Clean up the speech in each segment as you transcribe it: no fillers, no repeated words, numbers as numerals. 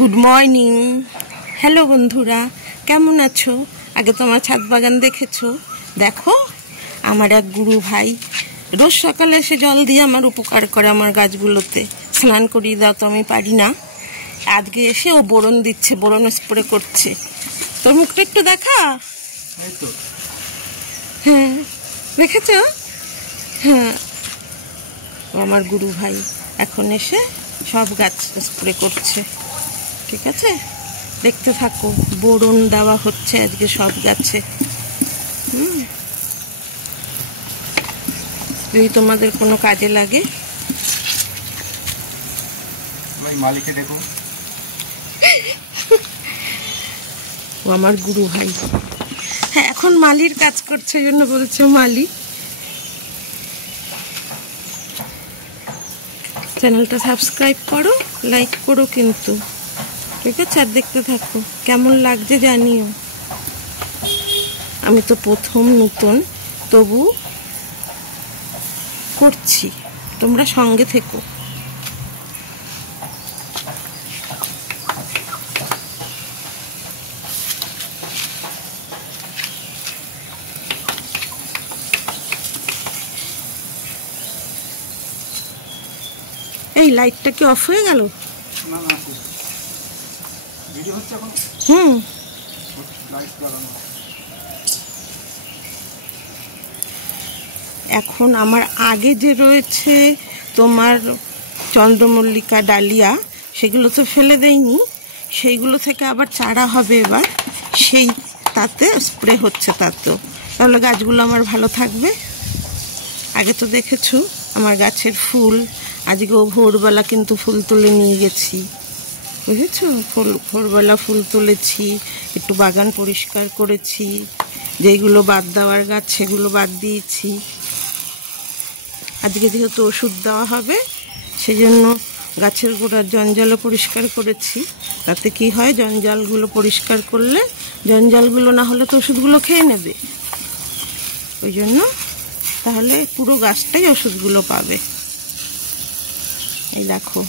Good morning. Hello বন্ধুরা, কেমন আছো? আগে তোমার ছাদ বাগান দেখেছো? দেখো, আমার এক গুরু ভাই রোজ সকালে এসে জল দিয়ে আমার উপকার করে, আমার গাছগুলোতে স্নান করিয়ে দাও তো আমি পারি না। আজকে এসে ও বোরন দিচ্ছে, বোরন স্প্রে করছে। তোর মুখটা একটু দেখা। হ্যাঁ, দেখেছো? হ্যাঁ, ও আমার গুরু ভাই এখন এসে সব গাছ স্প্রে করছে। ঠিক আছে, দেখতে থাকো। বোরন দেওয়া হচ্ছে আজকে সব গাছে। যদি তোমাদের কোনো কাজে লাগে। মালিকে দেখো, ও আমার গুরু ভাই। হ্যাঁ, এখন মালির কাজ করছে, জন্য বলছে মালি। চ্যানেলটা সাবস্ক্রাইব করো, লাইক করো কিন্তু। ঠিক আছে, আর দেখতে থাকো, কেমন লাগছে জানিও। আমি তো প্রথম নতুন, তবু করছি, তোমরা সঙ্গে থেকো। এই লাইটটা কি অফ হয়ে গেল? না না, ভিডিও হচ্ছে এখন। লাইট জ্বালানো। এখন আমার আগে যে রয়েছে তোমার চন্দ্রমল্লিকা ডালিয়া, সেগুলো তো ফেলে দেইনি, সেইগুলো থেকে আবার চারা হবে এবার, সেই তাতে স্প্রে হচ্ছে, তাতেও তাহলে গাছগুলো আমার ভালো থাকবে। আগে তো দেখেছো আমার গাছের ফুল, আজকেও ভোরবেলা কিন্তু ফুল তুলে নিয়ে গেছি, বুঝেছো? ভোরবেলা ফুল তুলেছি, একটু বাগান পরিষ্কার করেছি, যেইগুলো বাদ দেওয়ার গাছ সেগুলো বাদ দিয়েছি। আজকে যেহেতু ওষুধ দেওয়া হবে, সেজন্য গাছের গোড়ার জঞ্জালও পরিষ্কার করেছি। তাতে কি হয়, জঞ্জালগুলো পরিষ্কার করলে, জঞ্জালগুলো না হলে তো ওষুধগুলো খেয়ে নেবে, ওই জন্য তাহলে পুরো গাছটাই ওষুধগুলো পাবে। এই দেখো,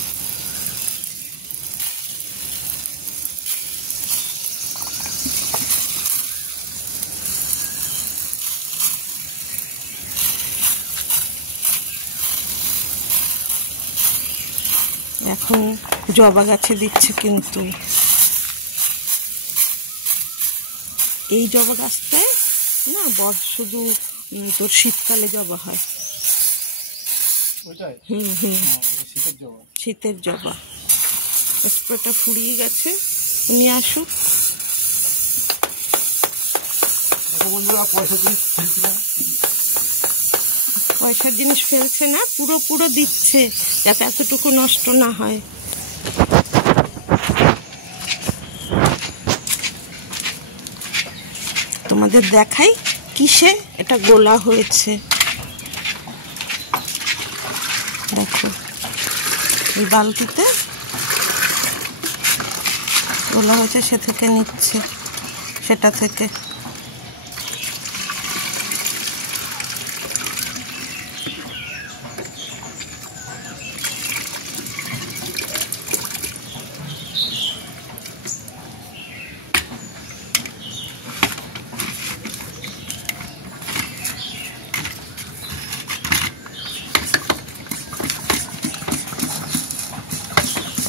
এখন জবা গাছে দিচ্ছে কিন্তু। এই জবা গাছটায় না শুধু তোর শীতকালে জবা হয়। শীতের জবা। স্প্রেটা ফুরিয়ে গেছে, উনি আসুক। পয়সার জিনিস ফেলছে না, পুরো পুরো দিচ্ছে, যাতে এতটুকু নষ্ট না হয়। তোমাদের দেখাই কিসে এটা গোলা হয়েছে। দেখো, এই বালতিতে গোলা হয়েছে, সে থেকে নিচ্ছে, সেটা থেকে।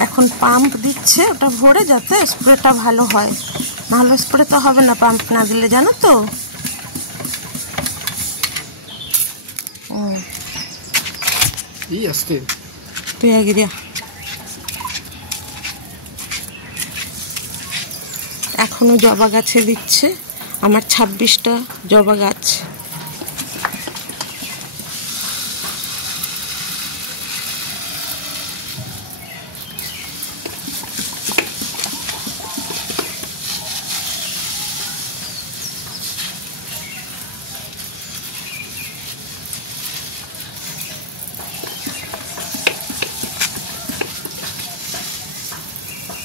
এখন পাম্প দিচ্ছে ওটা ভরে, যাতে স্প্রেটা ভালো হয়, নাহলে স্প্রে তো হবে না পাম্প না দিলে, জানো তো। এখনো জবা গাছে দিচ্ছে, আমার 26টা জবা গাছ।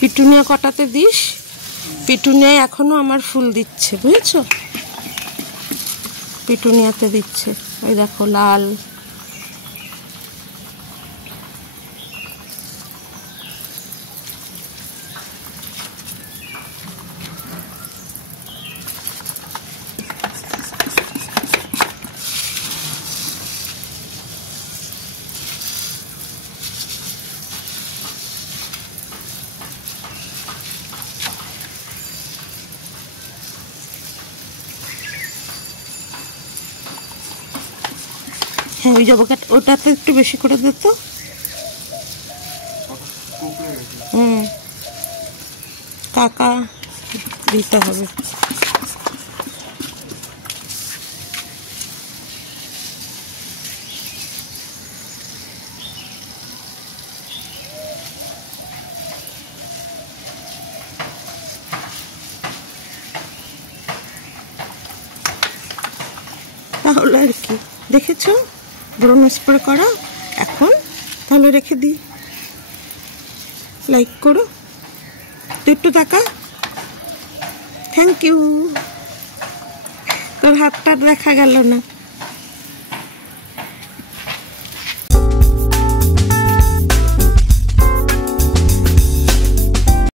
Petunia কটাতে this? পিটুনিয়ায় এখনো আমার ফুল দিচ্ছে, বুঝেছো? পিটুনিয়াতে দিচ্ছে, ওই দেখো লাল। হ্যাঁ ওই জবা কাঠ ওটাতে একটু বেশি করে দে তো। কাকা দিতে হবে। তাহলে আর কি, দেখেছো ব্রোন স্প্রে করা। এখন তাহলে রেখে দিই, লাইক করো, একটু তাকা। Thank you. তোর হাতটা দেখা গেল না।